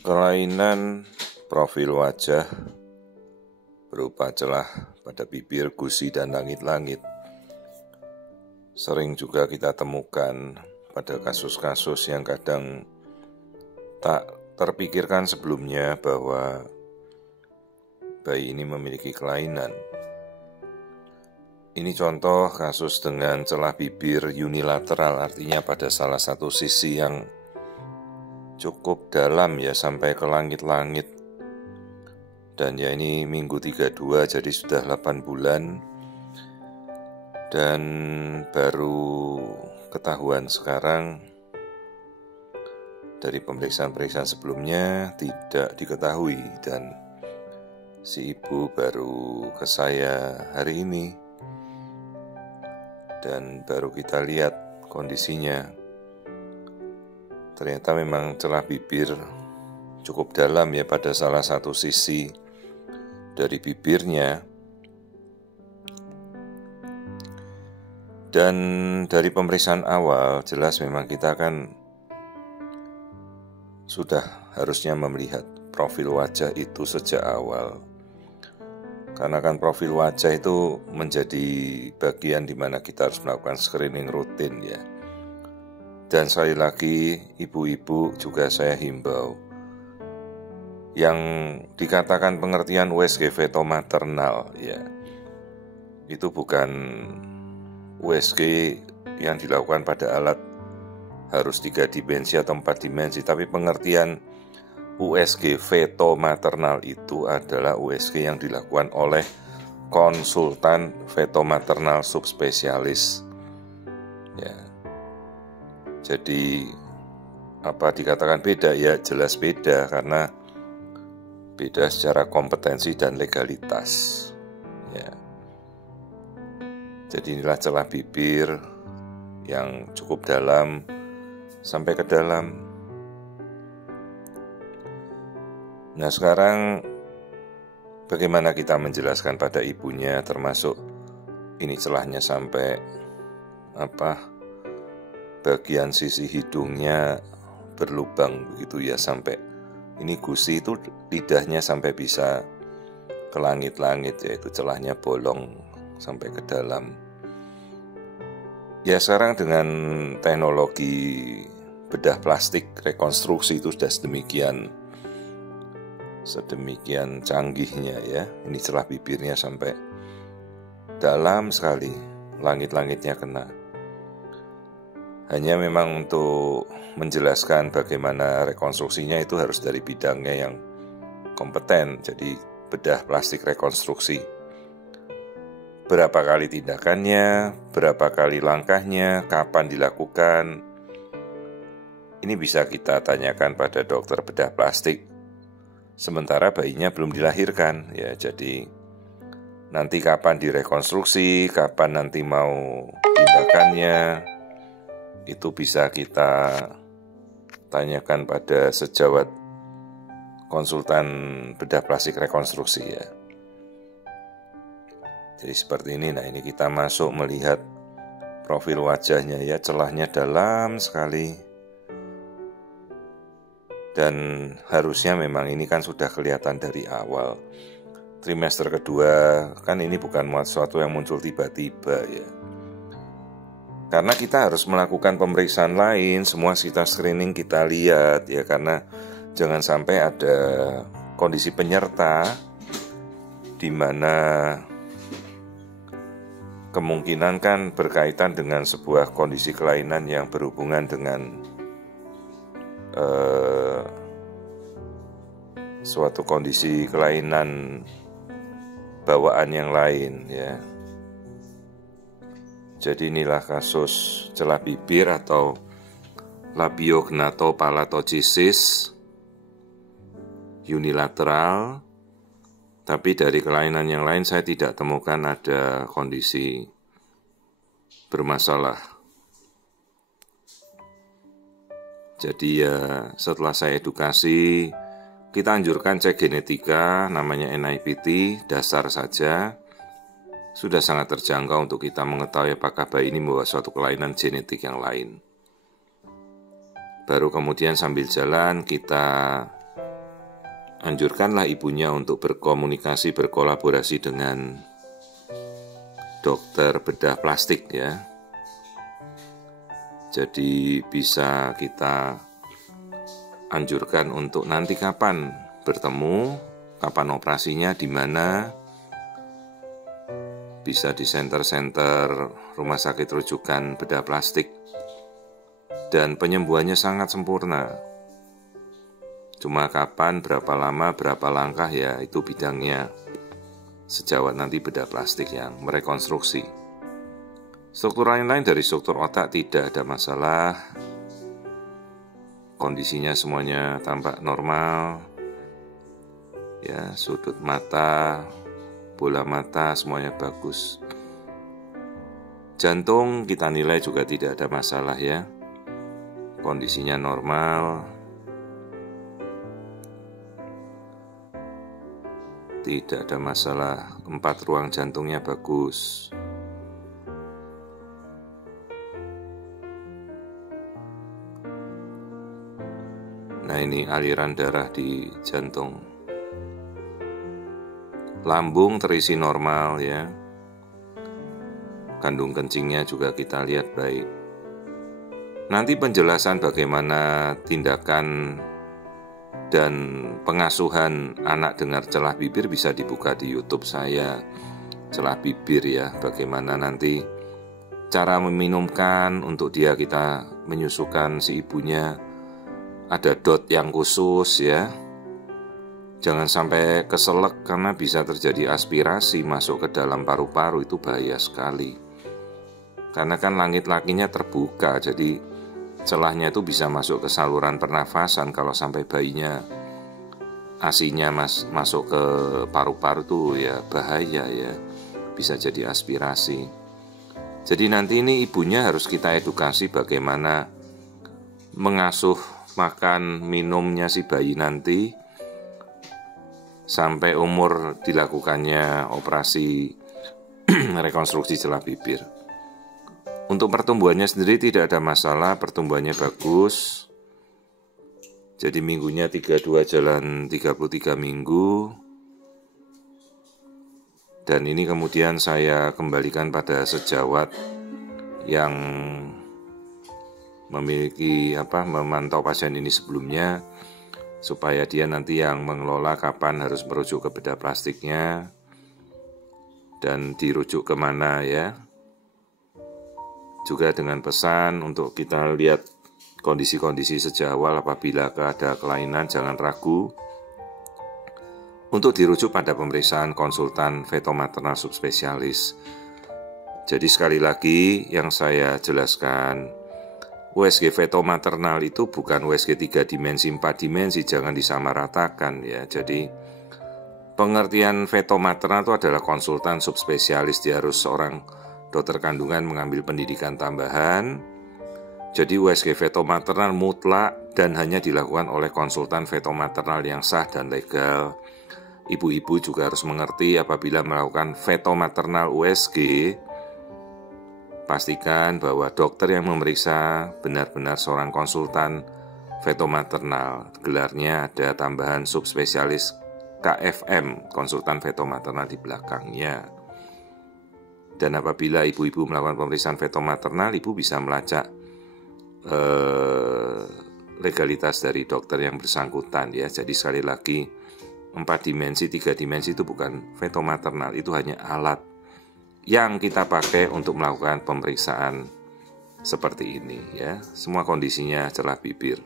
Kelainan profil wajah berupa celah pada bibir, gusi, dan langit-langit sering juga kita temukan pada kasus-kasus yang kadang tak terpikirkan sebelumnya bahwa bayi ini memiliki kelainan. Ini contoh kasus dengan celah bibir unilateral, artinya pada salah satu sisi yang cukup dalam ya, sampai ke langit-langit. Dan ya ini minggu 32, jadi sudah 8 bulan. Dan baru ketahuan sekarang, dari pemeriksaan-pemeriksaan sebelumnya tidak diketahui. Dan si ibu baru ke saya hari ini, dan baru kita lihat kondisinya. Ternyata memang celah bibir cukup dalam ya pada salah satu sisi dari bibirnya. Dan dari pemeriksaan awal jelas memang kita kan sudah harusnya melihat profil wajah itu sejak awal. Karena kan profil wajah itu menjadi bagian di mana kita harus melakukan screening rutin ya. Dan sekali lagi ibu-ibu juga saya himbau, yang dikatakan pengertian USG fetomaternal ya, itu bukan USG yang dilakukan pada alat harus 3 dimensi atau 4 dimensi, tapi pengertian USG fetomaternal itu adalah USG yang dilakukan oleh konsultan fetomaternal subspesialis ya. Jadi apa dikatakan beda ya, jelas beda, karena beda secara kompetensi dan legalitas ya. Jadi inilah celah bibir yang cukup dalam sampai ke dalam. Nah sekarang bagaimana kita menjelaskan pada ibunya, termasuk ini celahnya sampai bagian sisi hidungnya berlubang begitu ya, sampai ini gusi itu lidahnya sampai bisa ke langit-langit, yaitu celahnya bolong sampai ke dalam. Ya sekarang dengan teknologi bedah plastik rekonstruksi itu sudah sedemikian canggihnya ya. Ini celah bibirnya sampai dalam sekali, langit-langitnya kena. Hanya memang untuk menjelaskan bagaimana rekonstruksinya itu harus dari bidangnya yang kompeten. Jadi bedah plastik rekonstruksi, berapa kali tindakannya, berapa kali langkahnya, kapan dilakukan, ini bisa kita tanyakan pada dokter bedah plastik sementara bayinya belum dilahirkan ya. Jadi nanti kapan direkonstruksi, kapan nanti mau tindakannya, itu bisa kita tanyakan pada sejawat konsultan bedah plastik rekonstruksi ya. Jadi seperti ini. Nah ini kita masuk melihat profil wajahnya ya, celahnya dalam sekali. Dan harusnya memang ini kan sudah kelihatan dari awal. Trimester kedua kan ini bukan sesuatu yang muncul tiba-tiba ya. Karena kita harus melakukan pemeriksaan lain, semua kita screening kita lihat ya, karena jangan sampai ada kondisi penyerta di mana kemungkinan kan berkaitan dengan sebuah kondisi kelainan yang berhubungan dengan suatu kondisi kelainan bawaan yang lain ya. Jadi inilah kasus celah bibir atau labiognatopalatosis unilateral. Tapi dari kelainan yang lain saya tidak temukan ada kondisi bermasalah. Jadi ya setelah saya edukasi, kita anjurkan cek genetika, namanya NIPT, dasar saja. Sudah sangat terjangkau untuk kita mengetahui apakah bayi ini membawa suatu kelainan genetik yang lain. Baru kemudian sambil jalan kita anjurkanlah ibunya untuk berkomunikasi, berkolaborasi dengan dokter bedah plastik ya. Jadi bisa kita anjurkan untuk nanti kapan bertemu, kapan operasinya, di mana. Bisa di senter-senter rumah sakit rujukan bedah plastik. Dan penyembuhannya sangat sempurna. Cuma kapan, berapa lama, berapa langkah ya itu bidangnya sejawat nanti bedah plastik yang merekonstruksi. Struktur lain-lain dari struktur otak tidak ada masalah. Kondisinya semuanya tampak normal. Ya, sudut mata, bola mata semuanya bagus. Jantung kita nilai juga tidak ada masalah ya. Kondisinya normal. Tidak ada masalah, 4 ruang jantungnya bagus. Nah ini aliran darah di jantung. Lambung terisi normal ya. Kandung kencingnya juga kita lihat baik. Nanti penjelasan bagaimana tindakan dan pengasuhan anak dengar celah bibir bisa dibuka di YouTube saya. Celah bibir ya, bagaimana nanti cara meminumkan untuk dia kita menyusukan si ibunya. Ada dot yang khusus ya. Jangan sampai keselak karena bisa terjadi aspirasi masuk ke dalam paru-paru, itu bahaya sekali. Karena kan langit lakinya terbuka, jadi celahnya itu bisa masuk ke saluran pernafasan. Kalau sampai bayinya asinya masuk ke paru-paru tuh ya bahaya ya, bisa jadi aspirasi. Jadi nanti ini ibunya harus kita edukasi bagaimana mengasuh makan minumnya si bayi nanti sampai umur dilakukannya operasi rekonstruksi celah bibir. Untuk pertumbuhannya sendiri tidak ada masalah, pertumbuhannya bagus. Jadi minggunya 32 jalan 33 minggu. Dan ini kemudian saya kembalikan pada sejawat yang memiliki memantau pasien ini sebelumnya, supaya dia nanti yang mengelola kapan harus merujuk ke bedah plastiknya dan dirujuk kemana ya. Juga dengan pesan untuk kita lihat kondisi-kondisi sejak awal, apabila ada kelainan jangan ragu untuk dirujuk pada pemeriksaan konsultan fetomaternal subspesialis. Jadi sekali lagi yang saya jelaskan, USG fetomaternal itu bukan USG 3 dimensi, 4 dimensi, jangan disamaratakan ya. Jadi pengertian fetomaternal itu adalah konsultan subspesialis, dia harus seorang dokter kandungan mengambil pendidikan tambahan. Jadi USG fetomaternal mutlak dan hanya dilakukan oleh konsultan fetomaternal yang sah dan legal. Ibu-ibu juga harus mengerti apabila melakukan fetomaternal USG, pastikan bahwa dokter yang memeriksa benar-benar seorang konsultan fetomaternal. Gelarnya ada tambahan subspesialis KFM, konsultan fetomaternal di belakangnya. Dan apabila ibu-ibu melakukan pemeriksaan fetomaternal, ibu bisa melacak legalitas dari dokter yang bersangkutan ya. Jadi sekali lagi, 4 dimensi, 3 dimensi itu bukan fetomaternal, itu hanya alat yang kita pakai untuk melakukan pemeriksaan seperti ini ya. Semua kondisinya celah bibir.